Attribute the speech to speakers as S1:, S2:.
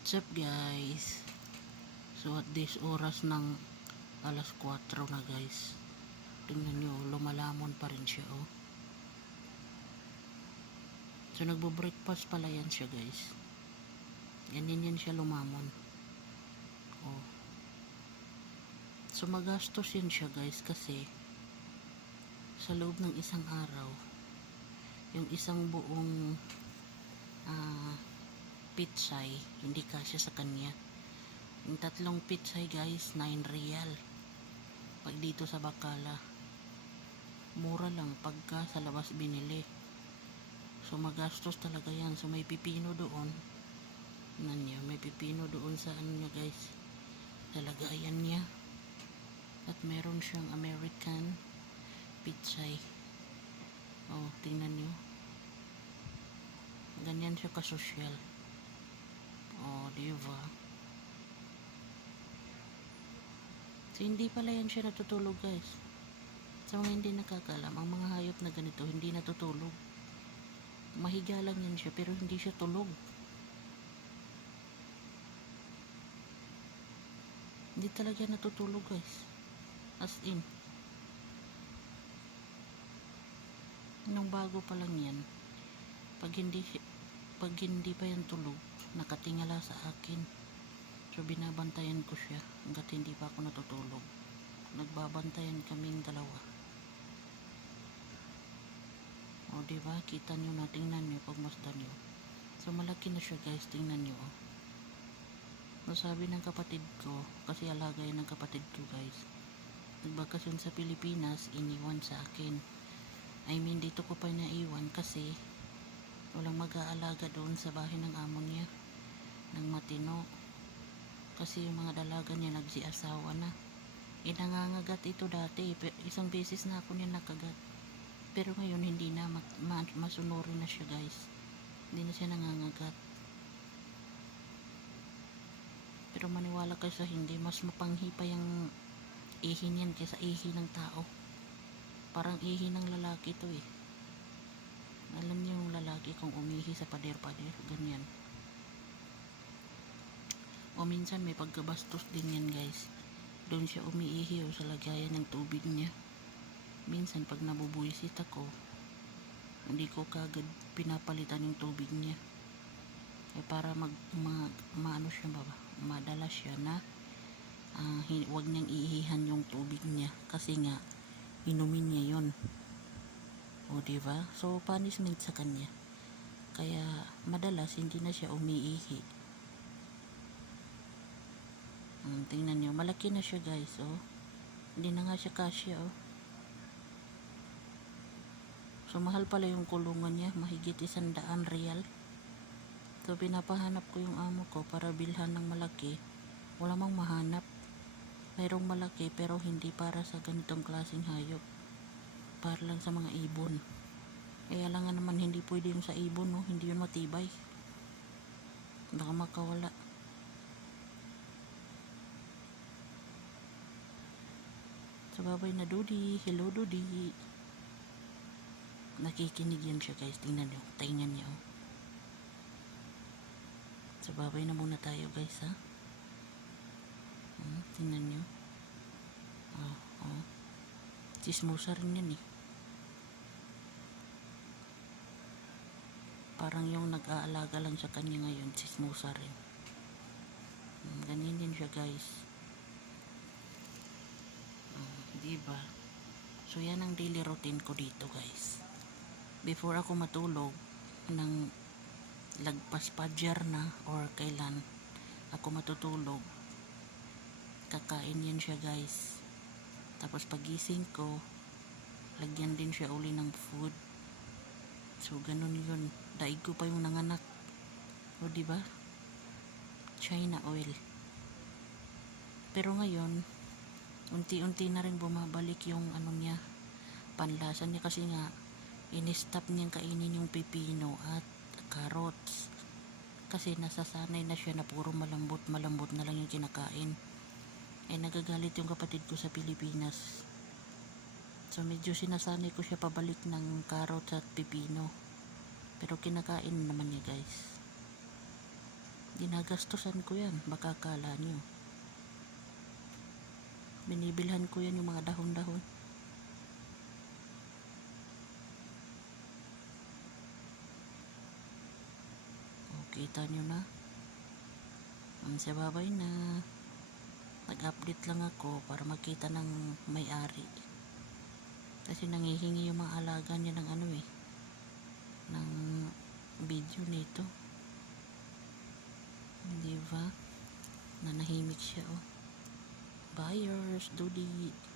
S1: What's up guys? So at this oras ng alas 4 na guys. Tingnan nyo, lumalamon pa rin siya oh. So nagbo-breakfast pala yan siya guys. Ganyan yan siya lumamon. Oh. So magastos yan siya guys kasi sa loob ng isang araw yung isang buong ah pitsay. Hindi kasya sa kanya. Yung tatlong pitsay guys 9 real. Pag dito sa Bacala mura lang. Pagka sa labas binili. So magastos talaga yan. So may pipino doon. Nan niya? May pipino doon sa ano niya guys? Lalagayan niya. At meron siyang American pitsay. Oh tingnan niyo. Ganyan siya kasosyal oh di ba? So hindi pala yan siya natutulog guys. Sa mga hindi nakakalam. Ang mga hayop na ganito hindi natutulog. Mahiga lang yan siya pero hindi siya tulog. Hindi talaga natutulog guys. As in. Nung bago pa lang yan pag hindi pag hindi pa yan tulog nakatingala sa akin. So binabantayan ko siya hanggat hindi pa ako natutulog. Nagbabantayan kaming dalawa. O diba kita nyo na tingnan nyo pagmasdan nyo so malaki na siya guys. Tingnan nyo oh. sabi ng kapatid ko kasi alaga yan ng kapatid ko guys nagbakasyon sa Pilipinas iniwan sa akin. I mean dito ko pa naiwan kasi walang mag-aalaga doon sa bahay ng amo niya ng matino. Kasi yung mga dalaga niya nagsiasawa na. Inangangagat ito dati. Isang beses na ako niya nakagat. Pero ngayon hindi na. Ma- masunurin na siya guys. Hindi na siya nangangagat. Pero maniwala kayo sa hindi. Mas mapanghi pa yung ihi niyan kaysa ihi ng tao. Parang ihi ng lalaki to eh. Alam niyo yung lalaki kung umihi sa pader-pader ganyan o minsan may pagkabastos din yan guys. Doon siya umiihi o sa lagayan ng tubig niya. Minsan pag nabubuisit ako hindi ko kagad pinapalitan yung tubig niya. Eh para mag ma, maano siya ba madala siya na ah, hi- wag niyang iihihan yung tubig niya. Kasi nga inumin niya yon o diba so punishment sa kanya. Kaya madalas hindi na siya umiihi Hmm, tingnan niyo malaki na siya guys oh. Hindi na nga siya kasya oh. So mahal pala yung kulungan niya mahigit isang daan real. So pinapahanap ko yung amo ko para bilhan ng malaki. Wala mang mahanap. Mayroong malaki pero hindi para sa ganitong klaseng hayop. Para lang sa mga ibon. Kaya lang nga naman hindi pwede yung sa ibon no? Hindi yun matibay. Baka makawala sa babay na Dodi hello Dodi nakikinig yan siya guys tingnan nyo tingnan niyo sa babay na muna tayo guys ha Hmm, tingnan nyo oh, oh. Chismosa rin yan eh. Parang yung nag-aalaga lang sa kanya ngayon, chismosa rin. Mm, Ganyan din siya guys. Diba? So yan ang daily routine ko dito guys. Before ako matulog, ng lagpas padyar na or kailan ako matutulog, kakain yan siya guys. Tapos pagising ko, lagyan din siya uli ng food. So, ganun yun. Daig ko pa yung nanganak. O, di ba? China oil. Pero ngayon, unti-unti na rin bumabalik yung ano niya, panlasa niya kasi nga, in-stop niyang kainin yung pipino at carrots. Kasi nasasanay na siya na puro malambot, malambot na lang yung kinakain eh nagagalit yung kapatid ko sa Pilipinas. So medyo sinasanay ko siya pabalik ng carrots at pipino. Pero kinakain naman niya guys. Ginagastusan ko yan. Baka kala nyo. Binibilhan ko yan yung mga dahon-dahon. O, kita nyo na. Ang sa babay na. Nag-update lang ako para makita ng may-ari. Kasi nangihingi yung mga alaga niya ng ano eh. Ng video nito. Di ba? Nanahimik siya oh. buyers do the